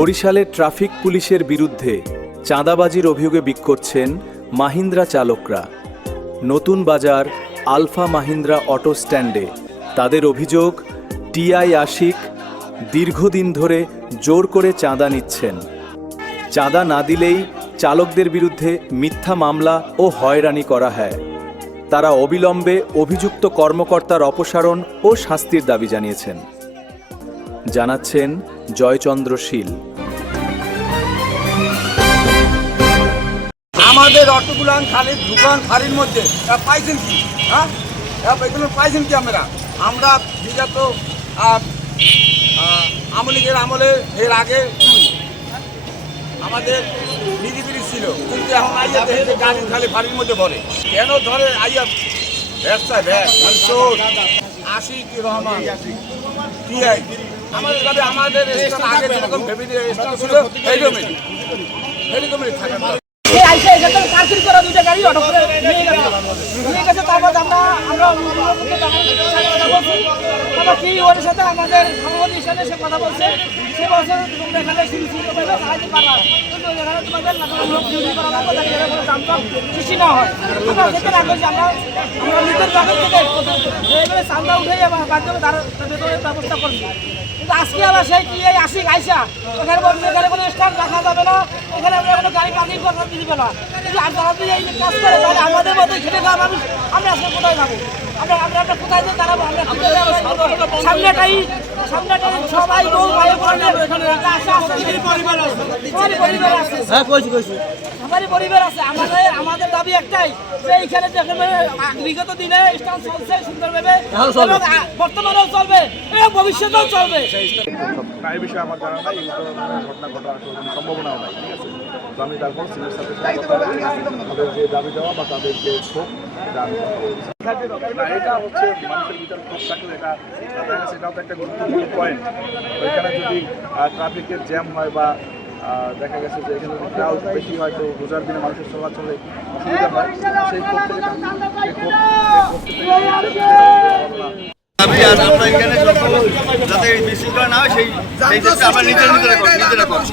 বরিশালে ট্রাফিক পুলিশের বিরুদ্ধে চাঁদাবাজির অভিযোগে বিক্ষোভ করছেন মাহিন্দ্রা চালকরা। নতুন বাজার আলফা মাহিন্দ্রা অটো স্ট্যান্ডে তাদের অভিযোগ, টিআই আশিক দীর্ঘদিন ধরে জোর করে চাঁদা নিচ্ছেন। চাঁদা না দিলেই চালকদের বিরুদ্ধে মিথ্যা মামলা ও হয়রানি করা হয়। তারা অবিলম্বে অভিযুক্ত কর্মকর্তার অপসারণ ও শাস্তির দাবি জানিয়েছেন। জানাচ্ছেন জয়চন্দ্র শীল। আমাদের অটোগুলান খালি দোকান খালির মধ্যে পাইছেন কি? হ্যাঁ, এগুলো পাইছেন কি? আমরা বিগত আমলিগের আমলে এর আগে আমাদের নিরিবিলি ছিল, কিন্তু এখন আইয়া দেখে গাড়ি খালি ফাড়ির মধ্যে ভরে। কেন ধরে আইয়া ব্যবসায় আশিক রহমান টিআই আমাদের কাছে আমাদের আগে যেরকম ভেবে ছিল এইরকমই থাকে। গাড়ি অটো করে নিয়ে গেছে। তারপর আমরা কি ওর সাথে আমাদের সভাপতির সাথে সে কথা বলছে। সে বলছে তোমরা এখানে সাহায্য পাবা, কিন্তু এখানে তোমাদের লোক ডিউটি করা লাগবে, যাতে কোনো দাম সৃষ্টি না হয়। আমরা সেটা রাখবো যে আমরা নিজের জায়গা থেকে চান্দা উঠে মাধ্যমে তার বেতনের ব্যবস্থা করছি। কিন্তু আজকে আবার সেই টিআই আশিক আইসা এখানে বলছে এখানে কোনো স্টাফ রাখা যাবে না, এখানে আমরা কোনো গাড়ি পার্কিং করতে দিবে না। কিন্তু তারা যদি এই কাজ করে তাহলে আমাদের মতো খেটে খাওয়া মানুষ আমরা আজকে কোথায় যাবো? আমরা কোথায় যে দাঁড়াবো? আমরা সামনেটাই সবাই বউ ভাই আমারই পরিবার আছে। আমাদের দাবি একটাই যে এইখানে বিগত দিনে স্ট্যান্ড চলছে সুন্দরভাবে, বর্তমানেও চলবে, ভবিষ্যতেও চলবে। এই বিষয়ে আমার জানা নাই, ঘটনা ঘটার কোনো সম্ভাবনাও নাই। ঠিক আছে, তো আমি তারপর সিলের সাথে তাদের যে দাবি দেওয়া বা তাদের যে ক্ষোভ এটা হচ্ছে মানুষের ভিতরে ক্ষোভ থাকলে সেটাও তো একটা গুরুত্বপূর্ণ পয়েন্ট। ওইখানে যদি ট্রাফিকের জ্যাম হয় বা দেখা গেছে যে এখানে ক্রাউড বেশি হয়, তো রোজার দিনে মানুষের চলাচলে অসুবিধা হয়, সেই ক্ষোভ থেকে আমরা এখানে যাতে বিশৃঙ্খলা না হয় সেই আমরা নিজেরা করি।